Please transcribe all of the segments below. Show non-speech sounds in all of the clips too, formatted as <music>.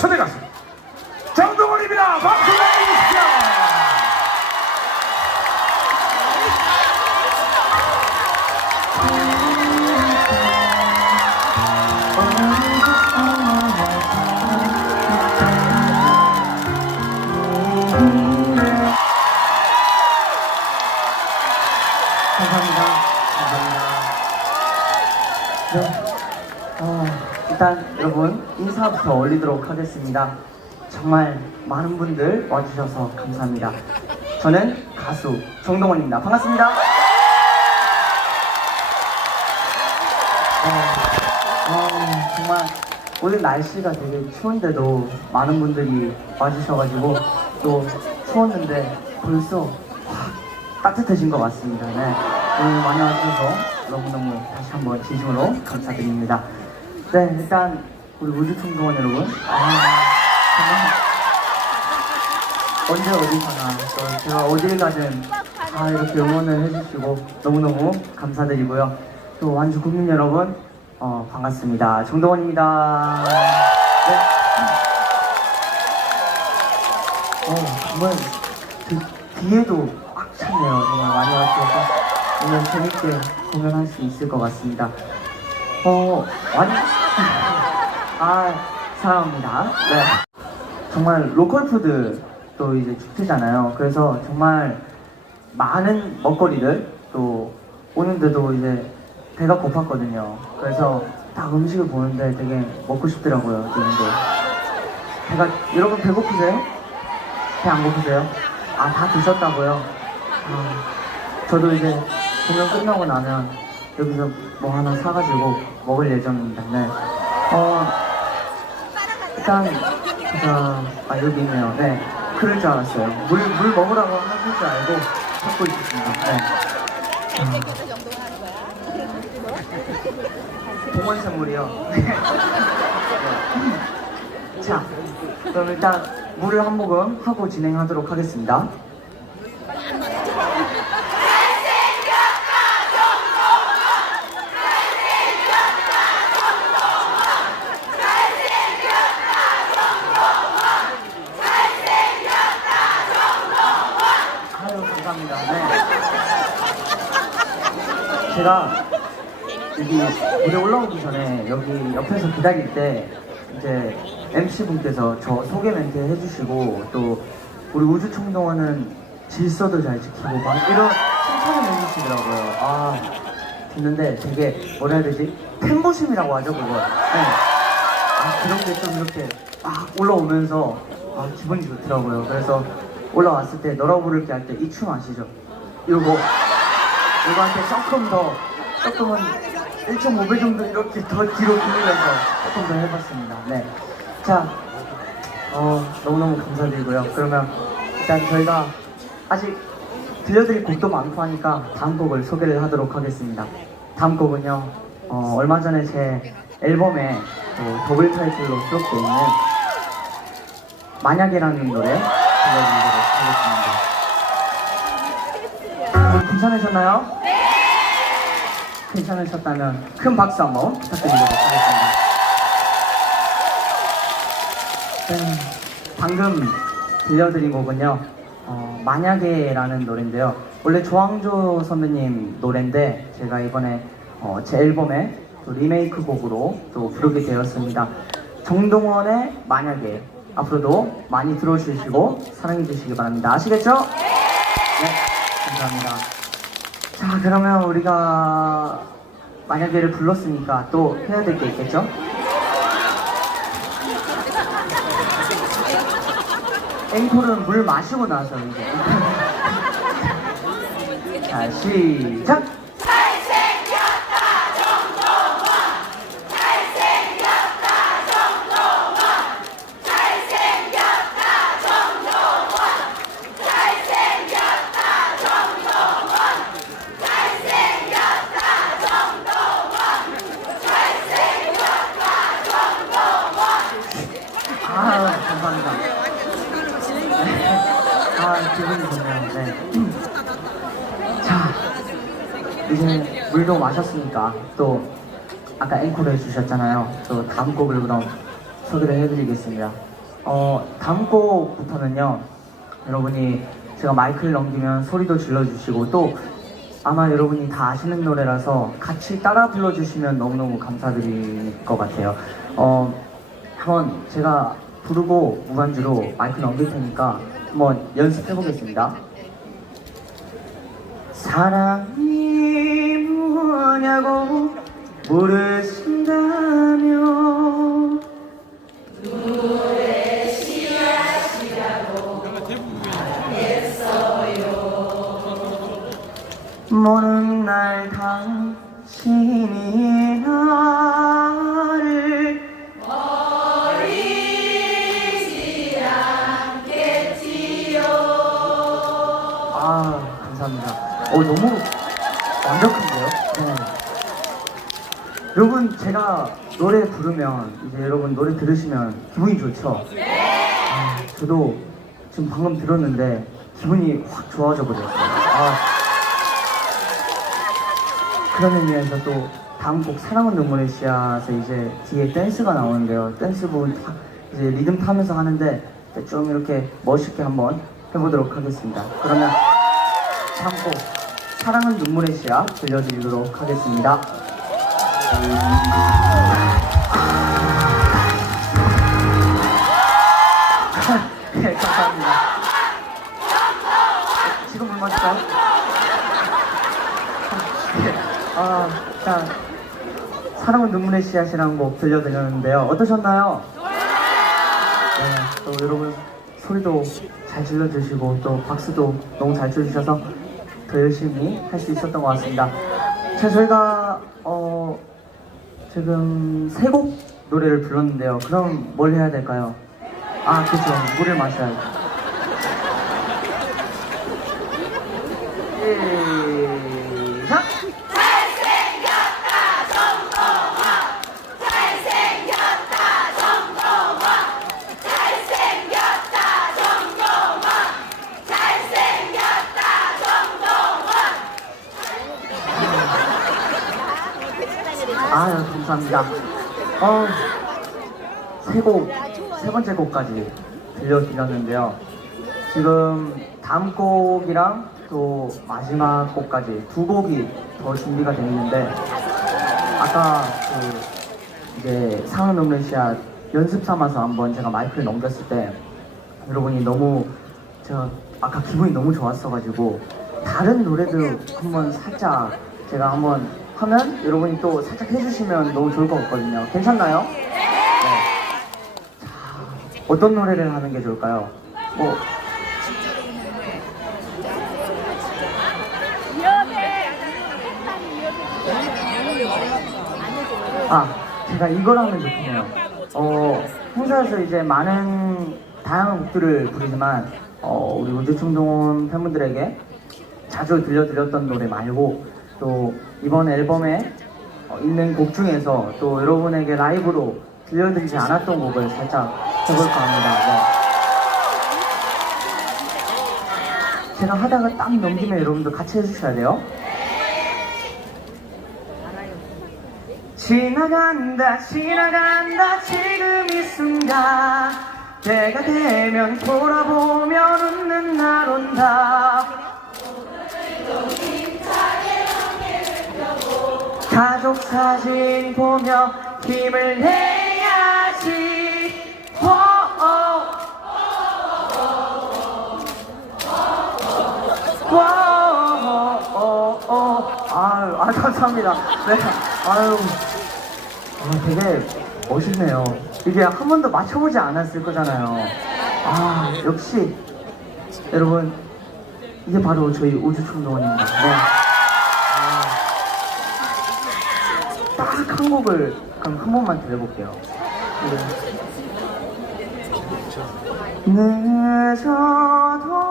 초대 가수 정동원입니다. 일단 여러분 인사부터 올리도록 하겠습니다. 정말 많은 분들 와주셔서 감사합니다. 저는 가수 정동원입니다. 반갑습니다. 어, 어, 정말 오늘 날씨가 되게 추운데도 많은 분들이 와주셔가지고 또 추웠는데 벌써 확 따뜻해진 것 같습니다. 네. 오늘 많이 와주셔서 너무너무 다시 한번 진심으로 감사드립니다. 네, 일단 우리 우주총동원 여러분. 아, 정말 언제 어디서나 또 제가 어딜 가든 다 이렇게 응원을 해주시고 너무너무 감사드리고요. 또 완주 국민 여러분 어, 반갑습니다. 정동원입니다. 네. 어, 정말 그 뒤에도 꽉 찼네요. 정말 많이 와주셔서 오늘 재밌게 공연할 수 있을 것 같습니다. 어, 많이 아 사랑합니다. 네. 정말 로컬 푸드 또 이제 축제잖아요. 그래서 정말 많은 먹거리들 또 오는데도 이제 배가 고팠거든요. 그래서 딱 음식을 보는데 되게 먹고 싶더라고요. 지금도 배가 여러분 배고프세요? 배 안 고프세요? 아 다 드셨다고요? 아, 저도 이제 공연 끝나고 나면 여기서 뭐 하나 사가지고 먹을 예정입니다. 네. 어 일단 제가 아 여기 있네요. 네. 그럴 줄 알았어요. 물 물 먹으라고 하실 줄 알고 찾고 있었습니다. 네. 동원 선물이요. 네. 자, 그럼 일단 물을 한 모금 하고 진행하도록 하겠습니다. 아유 감사합니다. 네. 제가 여기 무대 올라오기 전에 여기 옆에서 기다릴 때 이제 MC 분께서 저 소개 멘트 해주시고 또 우리 우주총동원은 질서도 잘 지키고 막 이런 칭찬을 해주시더라고요. 아 듣는데 되게 뭐라 해야 되지? 팬보심이라고 하죠 그거. 네. 아 그런 게 좀 이렇게 막 올라오면서 아 기분이 좋더라고요. 그래서 올라왔을 때 너라 부를게 할 때 이 춤 아시죠? 이거 이거한테 조금 더 조금은 1.5배 정도 이렇게 더 뒤로 돌리면서 조금 더 해봤습니다. 네. 자, 어, 너무너무 감사드리고요. 그러면 일단 저희가 아직 들려드릴 곡도 많고 하니까 다음 곡을 소개를 하도록 하겠습니다. 다음 곡은요, 어, 얼마 전에 제 앨범에 또 더블 타이틀로 수록되어 있는 만약에라는 노래 들려드리도록 하겠습니다. 괜찮으셨나요? 괜찮으셨다면 큰 박수 한번 부탁드리도록 하겠습니다. 네, 방금 들려드린 곡은요, 어, 만약에라는 노래인데요. 원래 조항조 선배님 노래인데 제가 이번에 어, 제 앨범에 또 리메이크 곡으로 또 부르게 되었습니다. 정동원의 만약에 앞으로도 많이 들어주시고 사랑해 주시기 바랍니다. 아시겠죠? 네, 감사합니다. 자, 그러면 우리가 만약에를 불렀으니까 또 해야 될 게 있겠죠? 앵콜은 물 마시고 나서 이제. <laughs> 자, 시작! 아, 감사합니다. 아, 기분이 좋네요. 네. 자, 이제 물도 마셨으니까 또 아까 앵콜 해주셨잖아요. 또 다음 곡을 그럼 소개를 해드리겠습니다. 어, 다음 곡부터는요, 여러분이 제가 마이크를 넘기면 소리도 질러주시고 또 아마 여러분이 다 아시는 노래라서 같이 따라 불러주시면 너무너무 감사드릴 것 같아요. 어, 한번 제가 부르고 무반주로 마이크 넘길 테니까 한번 연습해 보겠습니다. 사랑이 뭐냐고 물으신다면 모든 날 당신이 나를 아 감사합니다. 어 너무 완벽한데요? 네. 여러분 제가 노래 부르면 이제 여러분 노래 들으시면 기분이 좋죠? 아, 저도 지금 방금 들었는데 기분이 확 좋아져 버렸어요. 아, 그런 의미에서 또 다음 곡 사랑은 눈물의 씨앗에 이제 뒤에 댄스가 나오는데요. 댄스 부분 타- 이제 리듬 타면서 하는데 좀 이렇게 멋있게 한번 해보도록 하겠습니다. 그러면 곡 사랑은 눈물의 씨앗 들려드리도록 하겠습니다. 네, 감사합니다. 지금 물 마실까요? 네, 아, 자, 사랑은 눈물의 씨앗이라는 곡 들려드렸는데요. 어떠셨나요? 네, 또 여러분 소리도 잘 질러주시고 또 박수도 너무 잘 쳐주셔서 더 열심히 할 수 있었던 것 같습니다. 자, 저희가 어, 지금 세 곡 노래를 불렀는데요. 그럼 뭘 해야 될까요? 아, 그죠. 물을 마셔야죠. 시작! 아유, 감사합니다. 어, 세 곡, 세 번째 곡까지 들려드렸는데요. 지금 다음 곡이랑 또 마지막 곡까지 두 곡이 더 준비가 되어 있는데, 아까 그 이제 상은 씨앗 연습 삼아서 한번 제가 마이크를 넘겼을 때 여러분이 너무 제가 아까 기분이 너무 좋았어가지고 다른 노래도 한번 살짝 제가 한번 하면 여러분이 또 살짝 해주시면 너무 좋을 것 같거든요. 괜찮나요? 네. 자, 어떤 노래를 하는 게 좋을까요? 뭐 아, 제가 이걸 하면 좋겠네요. 어, 행사에서 이제 많은 다양한 곡들을 부르지만, 어, 우리 우주충동원 팬분들에게 자주 들려드렸던 노래 말고, 또 이번 앨범에 어, 있는 곡 중에서 또 여러분에게 라이브로 들려드리지 않았던 곡을 살짝 해볼까 합니다. 네. 제가 하다가 딱 넘기면 여러분도 같이 해주셔야 돼요. 지나간다 지나간다 지금 이 순간 때가 되면 돌아보면 웃는 날 온다 가족 사진 보며 힘을 내야지 아유, 아, 감사합니다. 네, 아유, 아, 되게 멋있네요. 이게 한 번도 맞춰보지 않았을 거잖아요. 아, 역시, 여러분, 이게 바로 저희 우주충동원입니다. 네. 딱 한 곡을 그럼 한 번만 들어볼게요. 네. 늦어도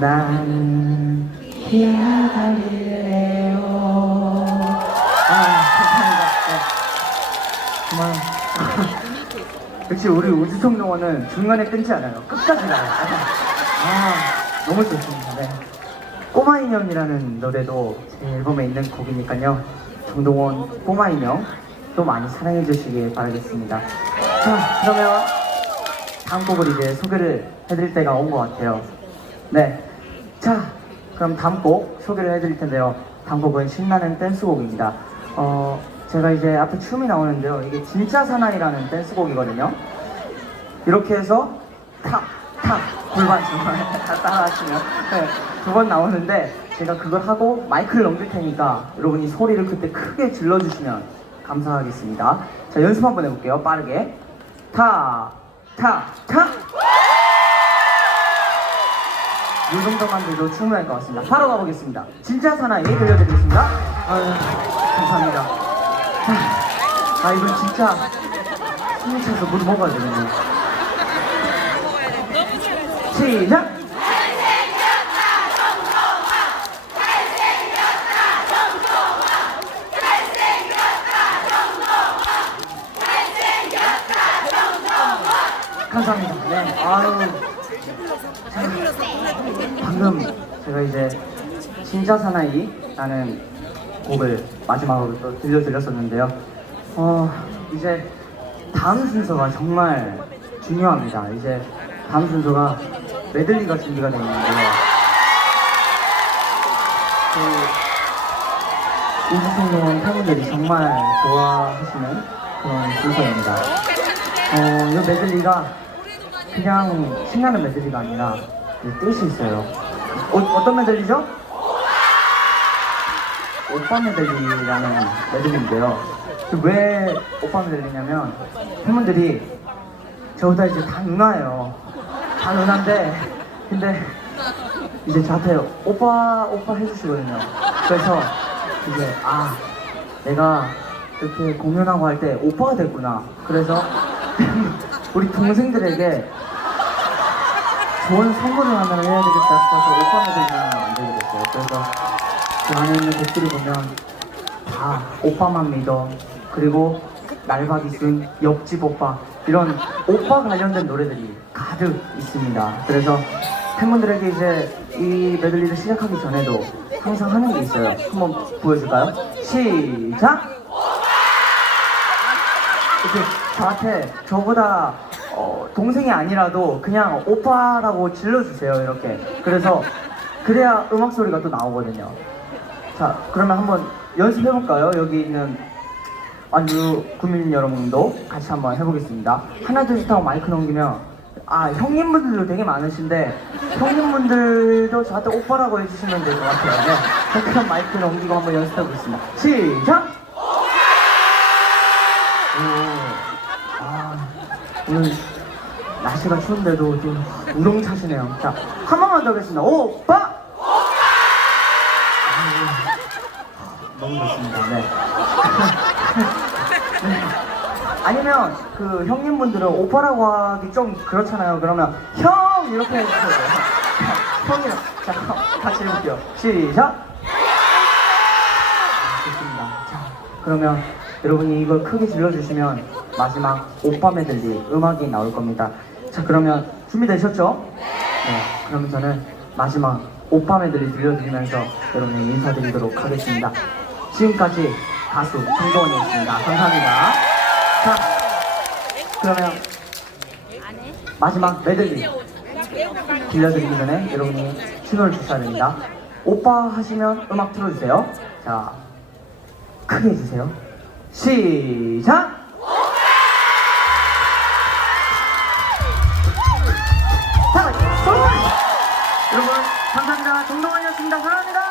나는 기다릴래요. 아, 감사합니다. 네. 정말. 역시 우리 우주총동원은 중간에 끊지 않아요. 끝까지 가요. 아, 너무 좋습니다. 네. 꼬마 인형이라는 노래도 제 앨범에 있는 곡이니까요. 정동원 꼬마 인형 또 많이 사랑해 주시길 바라겠습니다. 자, 그러면 다음 곡을 이제 소개를 해드릴 때가 온 것 같아요. 네. 자, 그럼 다음 곡 소개를 해드릴 텐데요. 다음 곡은 신나는 댄스곡입니다. 어, 제가 이제 앞에 춤이 나오는데요. 이게 진짜 사나이라는 댄스곡이거든요. 이렇게 해서 탁, 탁, 골반 중간에 <laughs> 다 따라하시면 네, 두번 나오는데 제가 그걸 하고 마이크를 넘길 테니까 여러분이 소리를 그때 크게 질러주시면 감사하겠습니다. 자, 연습 한번 해볼게요. 빠르게. 타, 타, 타! 이 정도만 돼도 충분할 것 같습니다. 바로 가보겠습니다. 진짜 사나이 들려드리겠습니다. 아유, 감사합니다. 아, 이건 진짜 숨이 차서 물 먹어야 되겠네. 시작! 감사합니다. 네, 아유. 방금 제가 이제 진짜 사나이라는 곡을 마지막으로 또 들려드렸었는데요. 어, 이제 다음 순서가 정말 중요합니다. 이제 다음 순서가 메들리가 준비가 되어 있는데요. 그 우주성동원 팬분들이 정말 좋아하시는 그런 순서입니다. 어, 이 메들리가 그냥 신나는 메들리가 아니라 그 뜻이 있어요. 어, 어떤 메들리죠? 오빠 메들리라는 메들리인데요. 그왜 오빠 메들리냐면 팬분들이 저보다 이제 다 누나예요. 다 누나인데 근데 이제 저한테 오빠 오빠 해주시거든요. 그래서 이제 아 내가 이렇게 공연하고 할 때 오빠가 됐구나. 그래서 우리 동생들에게 좋은 선물을 하나 해야 되겠다 싶어서 오빠 메들리를 만들게 됐어요. 그래서 그 안에 있는 곡들을 보면 다 오빠만 믿어 그리고 날박이순 옆집 오빠 이런 오빠 관련된 노래들이 가득 있습니다. 그래서 팬분들에게 이제 이 메들리를 시작하기 전에도 항상 하는 게 있어요. 한번 보여줄까요? 시작! 이렇게 저한테 저보다 어, 동생이 아니라도 그냥 오빠라고 질러주세요 이렇게 그래서 그래야 음악 소리가 또 나오거든요 자 그러면 한번 연습해볼까요? 여기 있는 안주 국민 여러분도 같이 한번 해보겠습니다 하나 둘셋 하고 마이크 넘기면 아 형님분들도 되게 많으신데 형님분들도 저한테 오빠라고 해주시면 될 것 같아요 네. 자, 그럼 마이크 넘기고 한번 연습해보겠습니다 시작! 오, 아, 오늘 날씨가 추운데도 좀 우렁차시네요. 자, 한 번만 더 하겠습니다. 오빠! 아유, 너무 좋습니다. 네. 네. <laughs> 아니면 그 형님분들은 오빠라고 하기 좀 그렇잖아요. 그러면 형 이렇게 돼요. 형이랑 자 같이 해볼게요. 시작. 아, 좋습니다. 자, 그러면 여러분이 이걸 크게 질러주시면 마지막 오빠 메들리 음악이 나올 겁니다. 자, 그러면 준비되셨죠? 네. 그러면 저는 마지막 오빠 메들리 들려드리면서 여러분의 인사드리도록 하겠습니다. 지금까지 가수 정동원이었습니다. 감사합니다. 자, 그러면 마지막 메들리 들려드리기 전에 여러분이 신호를 주셔야 됩니다. 오빠 하시면 음악 틀어주세요. 자, 크게 해주세요. 시작! 정동원이었습니다. 사랑합니다.